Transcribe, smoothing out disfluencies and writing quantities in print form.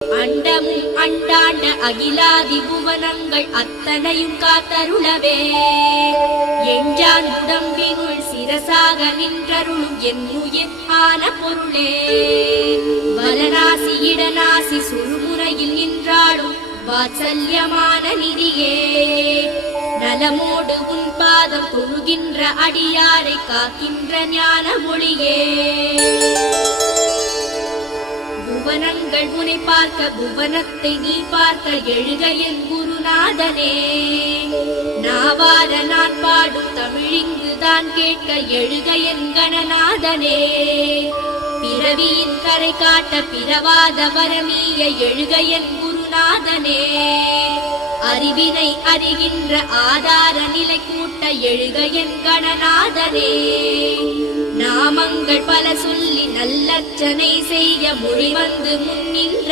அண்டமும் அண்டாண்ட அகிலாதி புவனங்கள் அத்தனையும் காத்தருளவே எஞ்சான் உடம்பினுள் சிரசாக நின்றருளும் என் உயிர் ஆன பொருளே வலநாசி இடநாசி சுழுமுறையில் நின்றாடும் வாத்சல்யமான நிதியே நலமோடு உன் பாதம் தொழுகின்ற அடியாரை காக்கின்ற ஞான ஒளியே புவனங்கள் உனை பார்க்க புவனத்தை நீ பார்க்க எழுக என் குருநாதனே நாவார நான் பாடும் தமிழிங்கு தான் கேட்க எழுக என் கணநாதனே பிறவியின் கரை காட்ட பிறவாத வரமீய எழுக என் குருநாதனே அறிவினை அறிகின்ற ஆதார நிலை கூட்ட எழுக என் கணநாதனே நாமங்கள் பல சொல்லி நல்லர்ச்சனை செய்ய மொழி வந்து முன்னின்ற